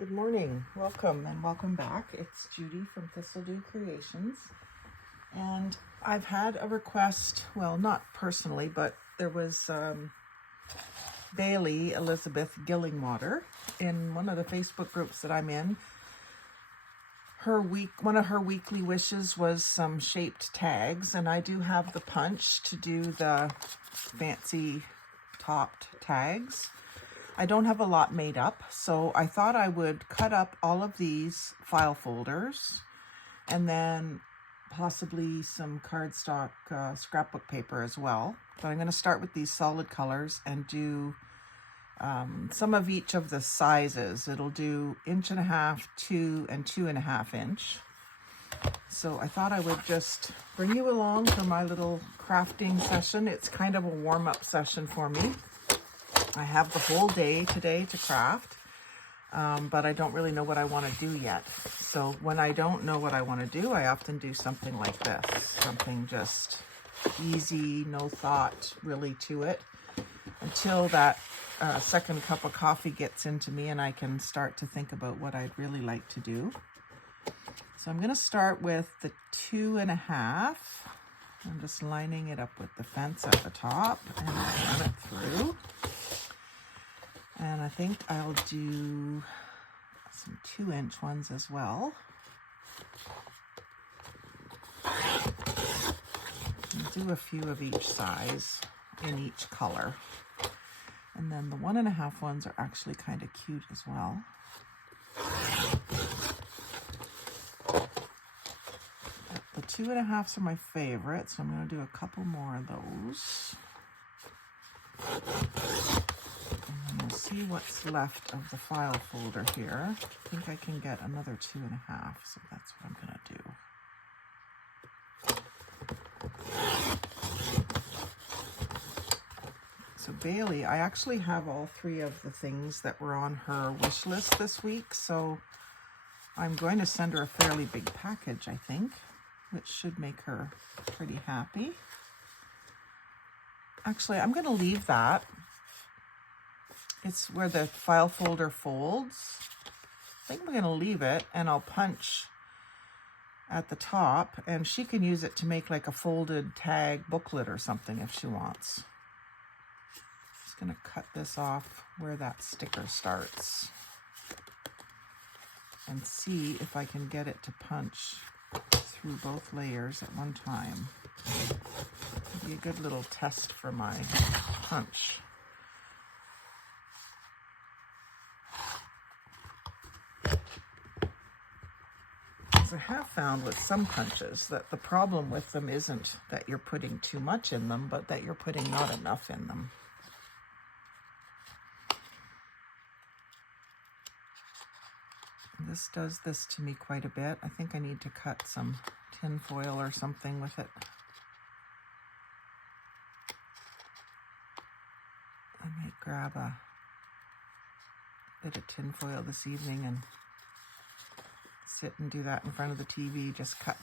Good morning, welcome and welcome back. It's Judy from Thistledew Creations, and I've had a request, well, not personally, but there was Bailey Elizabeth Gillingwater in one of the Facebook groups that I'm in. One of her weekly wishes was some shaped tags, and I do have the punch to do the fancy topped tags. I don't have a lot made up, so I thought I would cut up all of these file folders and then possibly some cardstock scrapbook paper as well. But I'm going to start with these solid colors and do some of each of the sizes. It'll do 1.5 inch, 2 and 2.5 inch. So I thought I would just bring you along for my little crafting session. It's kind of a warm-up session for me. I have the whole day today to craft, but I don't really know what I want to do yet. So when I don't know what I want to do, I often do something like this, something just easy, no thought really to it, until that second cup of coffee gets into me and I can start to think about what I'd really like to do. So I'm going to start with the 2.5. I'm just lining it up with the fence at the top and run it through. And I think I'll do some 2-inch ones as well. And do a few of each size in each color. And then the 1.5 ones are actually kind of cute as well. The 2.5s are my favorite, so I'm going to do a couple more of those. And then we'll see what's left of the file folder here. I think I can get another 2.5, so that's what I'm going to do. So Bailey, I actually have all 3 of the things that were on her wish list this week, so I'm going to send her a fairly big package, I think, which should make her pretty happy. Actually, I'm going to leave that. It's where the file folder folds. I think I'm going to leave it, and I'll punch at the top, and she can use it to make like a folded tag booklet or something if she wants. Just going to cut this off where that sticker starts and see if I can get it to punch through both layers at one time. It'll be a good little test for my punch. I have found with some punches that the problem with them isn't that you're putting too much in them, but that you're putting not enough in them. This does this to me quite a bit. I think I need to cut some tin foil or something with it. I might grab a bit of tin foil this evening and sit and do that in front of the TV, just cut.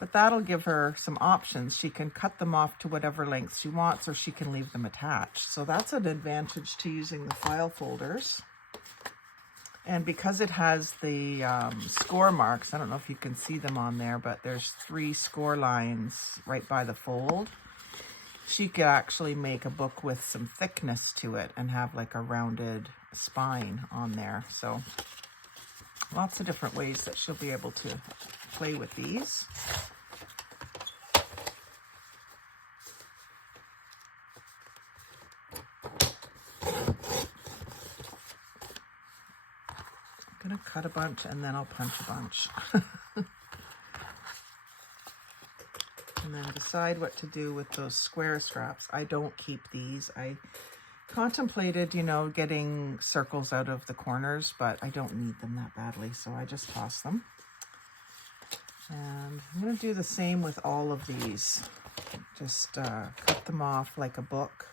But that'll give her some options. She can cut them off to whatever length she wants, or she can leave them attached. So that's an advantage to using the file folders. And because it has the score marks, I don't know if you can see them on there, but there's 3 score lines right by the fold. She could actually make a book with some thickness to it and have like a rounded spine on there. So lots of different ways that she'll be able to play with these. I'm going to cut a bunch and then I'll punch a bunch. And then decide what to do with those square scraps. I don't keep these. I contemplated, getting circles out of the corners, but I don't need them that badly, so I just toss them. And I'm going to do the same with all of these. Just cut them off like a book.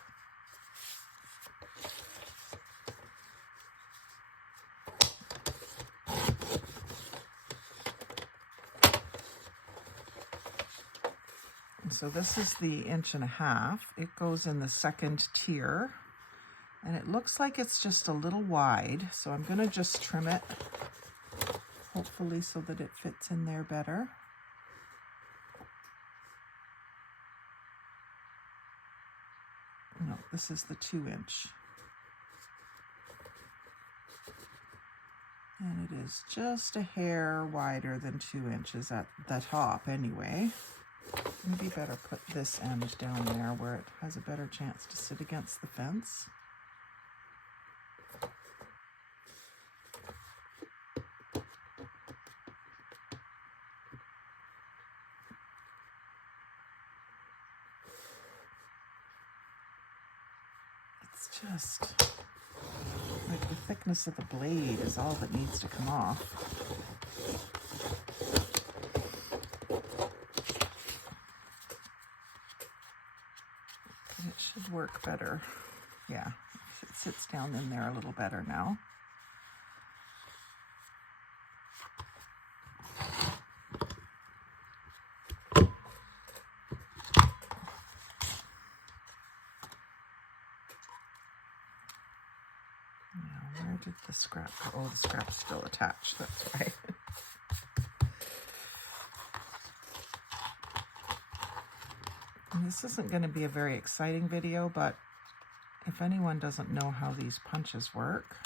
So this is the 1.5 inch. It goes in the second tier. And it looks like it's just a little wide, so I'm going to just trim it, hopefully so that it fits in there better. No, this is the 2-inch. And it is just a hair wider than 2 inches at the top anyway. Maybe better put this end down there where it has a better chance to sit against the fence. It's just like the thickness of the blade is all that needs to come off. It should work better. Yeah, it sits down in there a little better now. Where did the scrap go? Oh, the scrap's still attached, that's why. And this isn't going to be a very exciting video, but if anyone doesn't know how these punches work,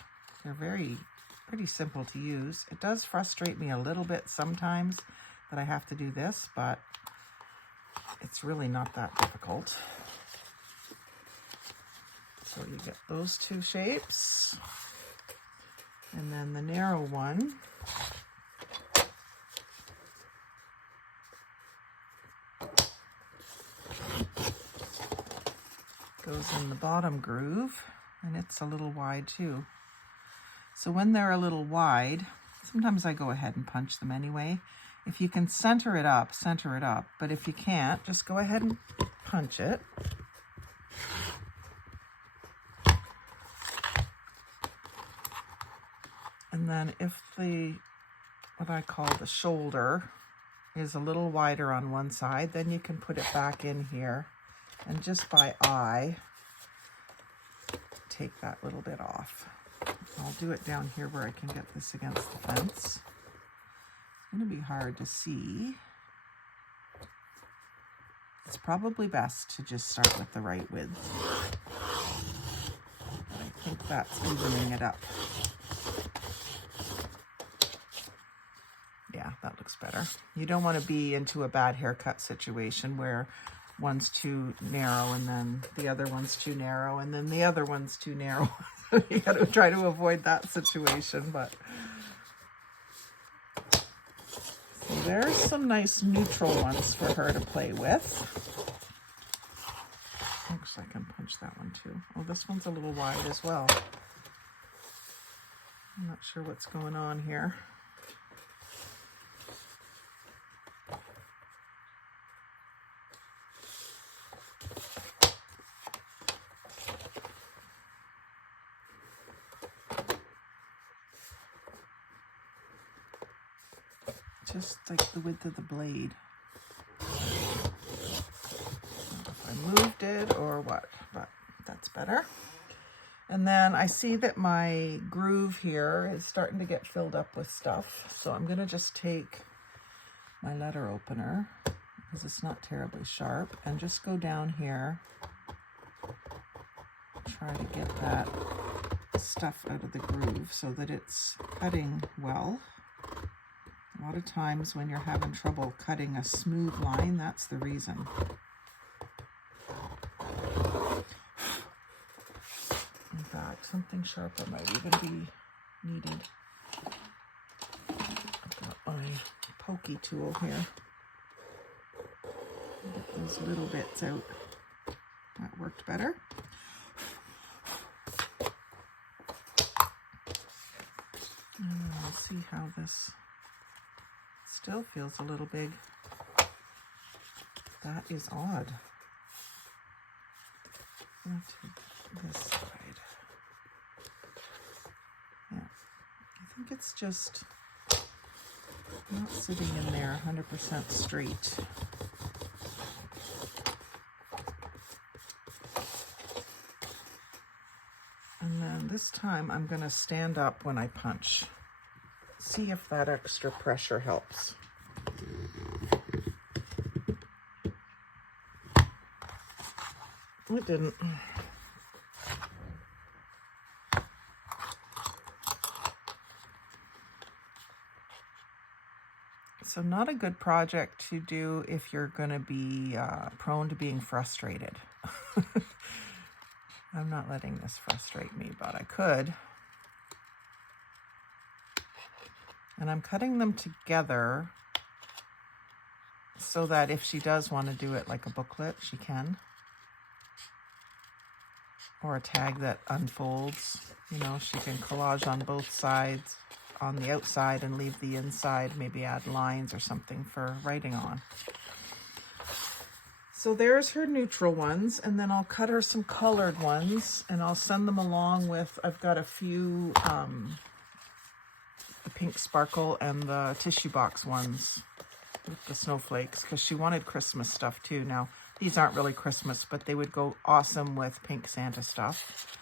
they're pretty simple to use. It does frustrate me a little bit sometimes that I have to do this, but it's really not that difficult. So you get those two shapes. And then the narrow one goes in the bottom groove, and it's a little wide too. So when they're a little wide, sometimes I go ahead and punch them anyway. If you can center it up, but if you can't, just go ahead and punch it. And then if what I call the shoulder is a little wider on one side, then you can put it back in here and just by eye, take that little bit off. I'll do it down here where I can get this against the fence. It's going to be hard to see. It's probably best to just start with the right width. But I think that's evening it up. Yeah, that looks better. You don't want to be into a bad haircut situation where one's too narrow and then the other one's too narrow and then the other one's too narrow. You got to try to avoid that situation, but so there's some nice neutral ones for her to play with. Actually, I can punch that one too. Oh, this one's a little wide as well. I'm not sure what's going on here. Just like the width of the blade. If I moved it or what, but that's better. And then I see that my groove here is starting to get filled up with stuff. So I'm going to just take my letter opener, because it's not terribly sharp, and just go down here. Try to get that stuff out of the groove so that it's cutting well. A lot of times when you're having trouble cutting a smooth line, that's the reason. In fact, something sharper might even be needed. I've got my pokey tool here. Get those little bits out. That worked better. And we'll see how this still feels a little big. That is odd. To this side. Yeah, I think it's just not sitting in there 100% straight. This time I'm going to stand up when I punch. See if that extra pressure helps. It didn't. So not a good project to do if you're going to be prone to being frustrated. I'm not letting this frustrate me, but I could. And I'm cutting them together so that if she does want to do it like a booklet, she can. Or a tag that unfolds. You know, she can collage on both sides, on the outside, and leave the inside, maybe add lines or something for writing on. So there's her neutral ones, and then I'll cut her some colored ones, and I'll send them along with, I've got a few, the pink sparkle and the tissue box ones with the snowflakes, because she wanted Christmas stuff too. Now, these aren't really Christmas, but they would go awesome with pink Santa stuff.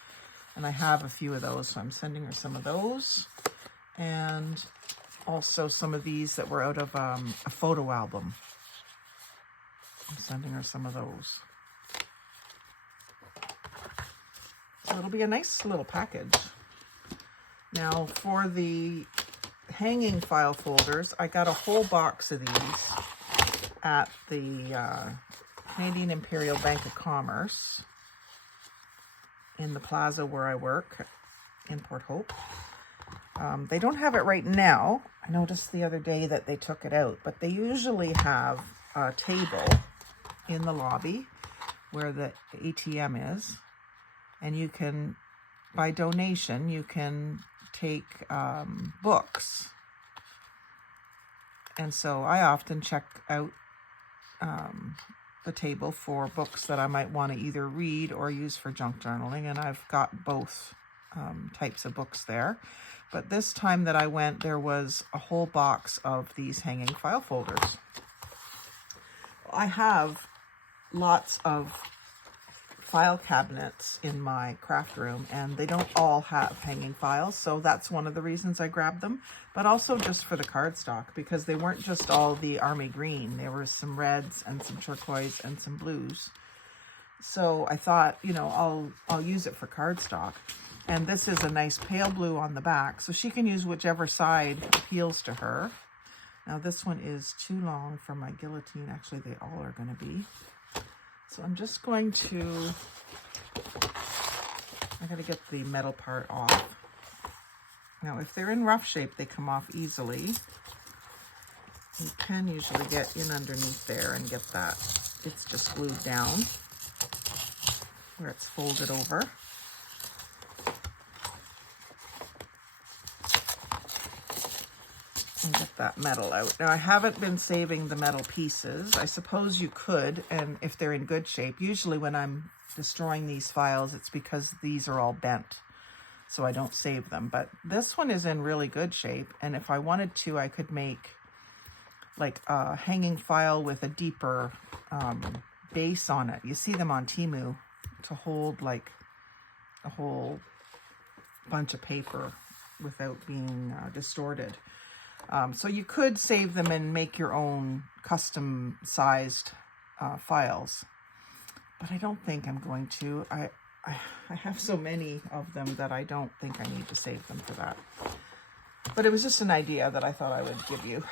And I have a few of those, so I'm sending her some of those. And also some of these that were out of a photo album. I'm sending her some of those. So it'll be a nice little package. Now for the hanging file folders, I got a whole box of these at the Canadian Imperial Bank of Commerce in the plaza where I work in Port Hope. They don't have it right now. I noticed the other day that they took it out, but they usually have a table in the lobby where the ATM is, and you can, by donation, you can take books. And so I often check out the table for books that I might want to either read or use for junk journaling, and I've got both types of books there. But this time that I went, there was a whole box of these hanging file folders. I have lots of file cabinets in my craft room, and they don't all have hanging files, so that's one of the reasons I grabbed them, but also just for the cardstock, because they weren't just all the army green. There were some reds and some turquoise and some blues. So I thought, you know, I'll use it for cardstock. And this is a nice pale blue on the back, so she can use whichever side appeals to her. Now this one is too long for my guillotine. Actually, they all are going to be. So I'm just going to, I got to get the metal part off. Now, if they're in rough shape, they come off easily. You can usually get in underneath there and get that. It's just glued down where it's folded over. And get that metal out. Now, I haven't been saving the metal pieces. I suppose you could, and if they're in good shape. Usually when I'm destroying these files, it's because these are all bent, so I don't save them. But this one is in really good shape, and if I wanted to, I could make like a hanging file with a deeper base on it. You see them on Temu to hold like a whole bunch of paper without being distorted. So you could save them and make your own custom sized files, but I don't think I'm going to. I have so many of them that I don't think I need to save them for that. But it was just an idea that I thought I would give you.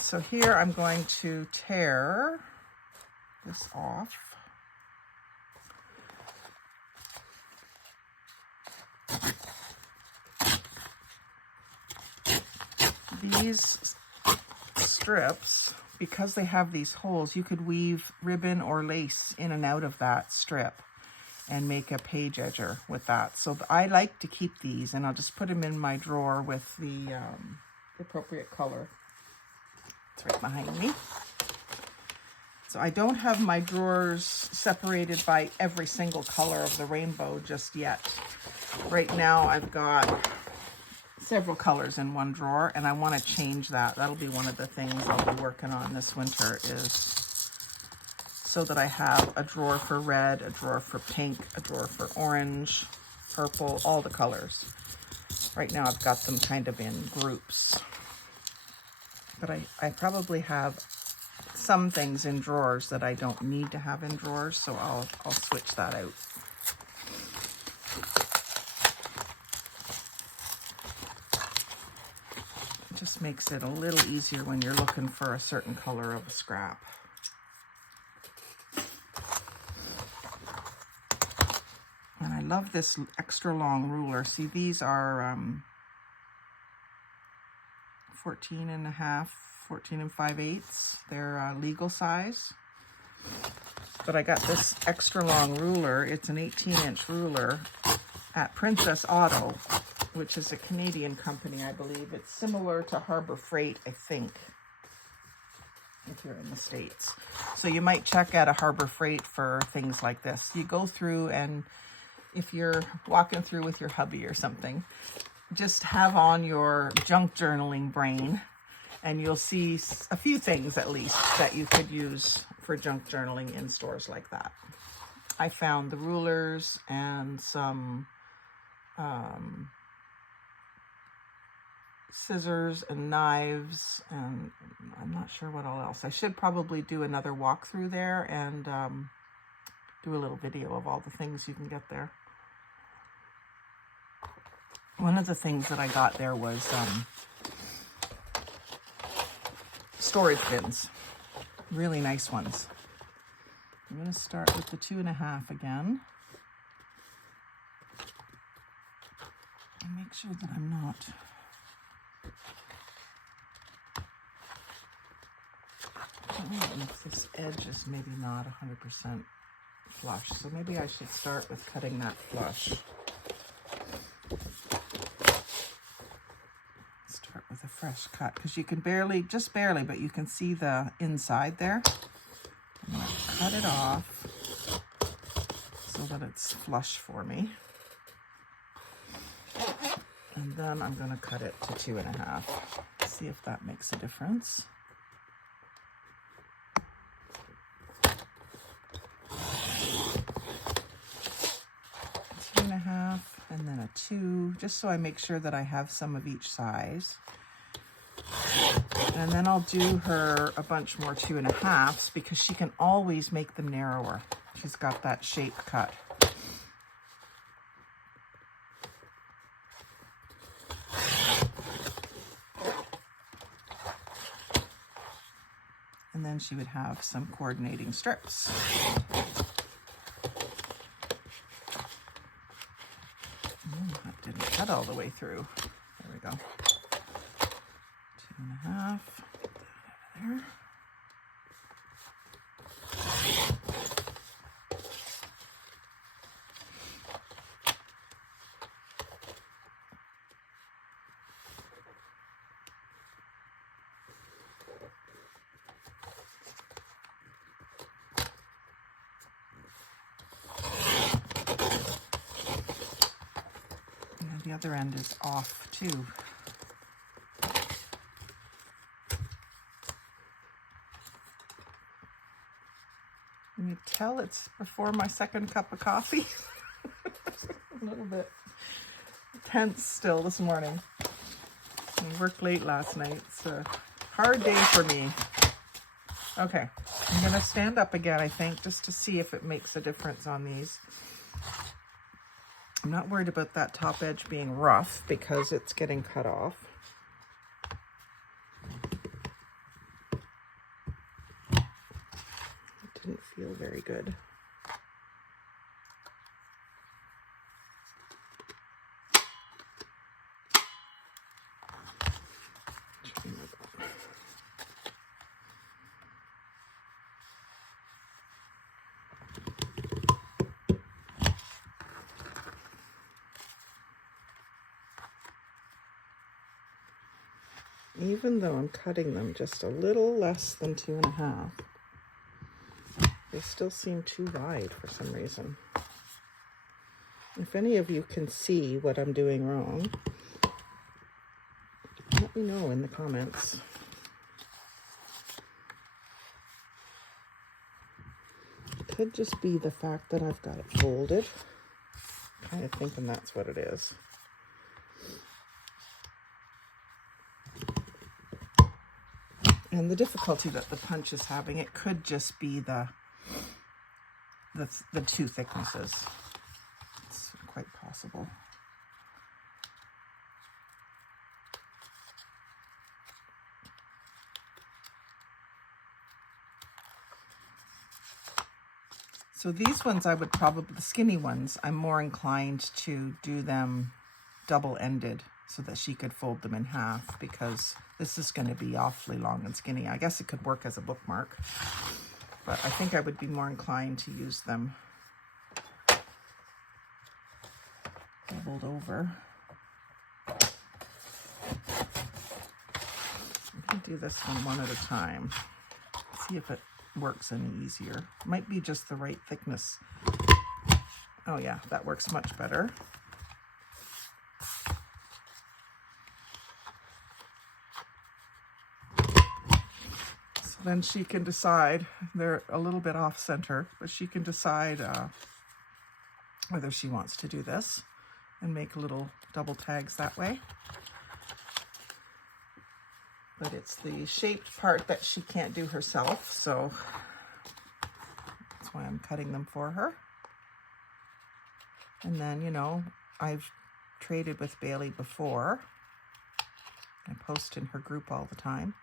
So here I'm going to tear this off. These strips, because they have these holes, you could weave ribbon or lace in and out of that strip and make a page edger with that. So I like to keep these, and I'll just put them in my drawer with the appropriate color. It's right behind me. So I don't have my drawers separated by every single color of the rainbow just yet. Right now I've got several colors in one drawer, and I want to change that. That'll be one of the things I'll be working on this winter, is so that I have a drawer for red, a drawer for pink, a drawer for orange, purple, all the colors. Right now I've got them kind of in groups. But I probably have some things in drawers that I don't need to have in drawers, so I'll switch that out. It just makes it a little easier when you're looking for a certain color of a scrap. And I love this extra long ruler. See, these are 14 and 5/8. They're legal size. But I got this extra long ruler. It's an 18-inch ruler at Princess Auto, which is a Canadian company, I believe. It's similar to Harbor Freight, I think, if you're in the States. So you might check out a Harbor Freight for things like this. You go through, and if you're walking through with your hubby or something, just have on your junk journaling brain, and you'll see a few things at least that you could use for junk journaling in stores like that. I found the rulers and some scissors and knives, and I'm not sure what all else. I should probably do another walkthrough there and do a little video of all the things you can get there. One of the things that I got there was storage bins, really nice ones. I'm going to start with the 2.5 again. And make sure that I'm not I don't know if this edge is maybe not 100% flush, so maybe I should start with cutting that flush. Start with a fresh cut, because you can barely, just barely, but you can see the inside there. I'm going to cut it off so that it's flush for me. And then I'm going to cut it to 2.5. See if that makes a difference. 2.5, and then a 2, just so I make sure that I have some of each size. And then I'll do her a bunch more 2.5s, because she can always make them narrower. She's got that shape cut. And then she would have some coordinating strips. That didn't cut all the way through. There we go. 2.5. Put that over there. The other end is off too. Can you tell it's before my second cup of coffee? A little bit tense still this morning. I worked late last night. It's a hard day for me. Okay, I'm gonna stand up again, I think, just to see if it makes a difference on these. I'm not worried about that top edge being rough because it's getting cut off. It didn't feel very good. Even though I'm cutting them just a little less than 2.5, they still seem too wide for some reason. If any of you can see what I'm doing wrong, let me know in the comments. It could just be the fact that I've got it folded. kind of thinking that's what it is. And the difficulty that the punch is having, it could just be the two thicknesses. It's quite possible. So these ones I would probably, the skinny ones, I'm more inclined to do them double-ended so that she could fold them in half, because this is going to be awfully long and skinny. I guess it could work as a bookmark, but I think I would be more inclined to use them doubled over. I'm going to do this one at a time. See if it works any easier. Might be just the right thickness. Oh yeah, that works much better. So then she can decide, they're a little bit off center, but she can decide whether she wants to do this and make little double tags that way. But it's the shaped part that she can't do herself, so that's why I'm cutting them for her. And then, you know, I've traded with Bailey before. I post in her group all the time.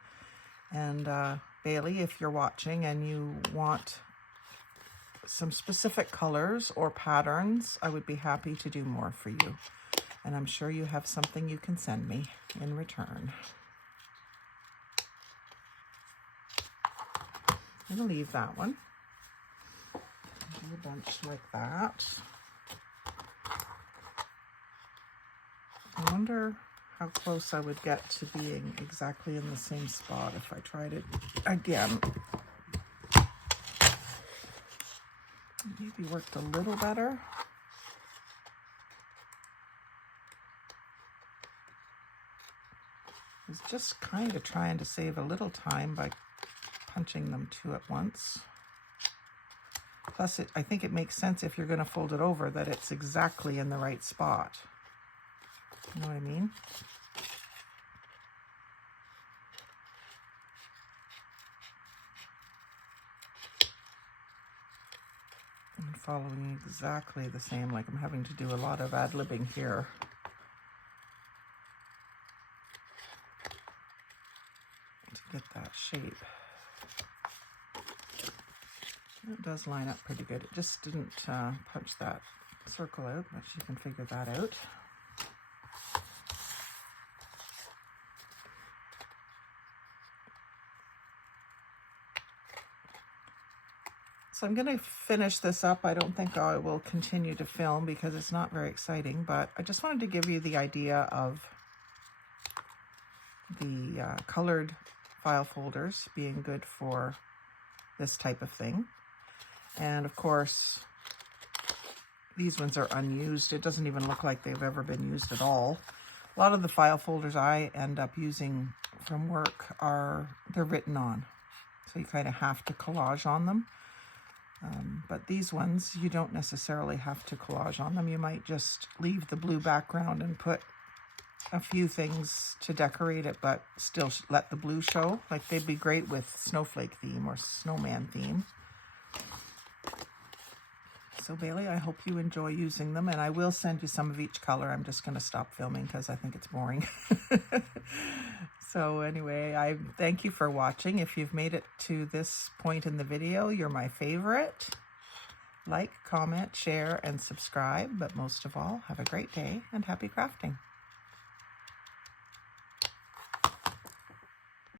And Bailey, if you're watching and you want some specific colors or patterns, I would be happy to do more for you. And I'm sure you have something you can send me in return. I'm going to leave that one. Do a bunch like that. I wonder how close I would get to being exactly in the same spot if I tried it again. Maybe worked a little better. I was just kind of trying to save a little time by punching them two at once. Plus, I think it makes sense if you're going to fold it over that it's exactly in the right spot. You know what I mean? I'm following exactly the same, like I'm having to do a lot of ad-libbing here. To get that shape. It does line up pretty good. It just didn't punch that circle out, but you can figure that out. So I'm going to finish this up. I don't think I will continue to film because it's not very exciting, but I just wanted to give you the idea of the colored file folders being good for this type of thing. And of course, these ones are unused. It doesn't even look like they've ever been used at all. A lot of the file folders I end up using from work they're written on. So you kind of have to collage on them. But these ones, you don't necessarily have to collage on them. You might just leave the blue background and put a few things to decorate it, but still let the blue show. Like they'd be great with snowflake theme or snowman theme. So Bailey, I hope you enjoy using them, and I will send you some of each color. I'm just going to stop filming because I think it's boring. So anyway, I thank you for watching. If you've made it to this point in the video, you're my favorite. Like, comment, share, and subscribe. But most of all, have a great day and happy crafting.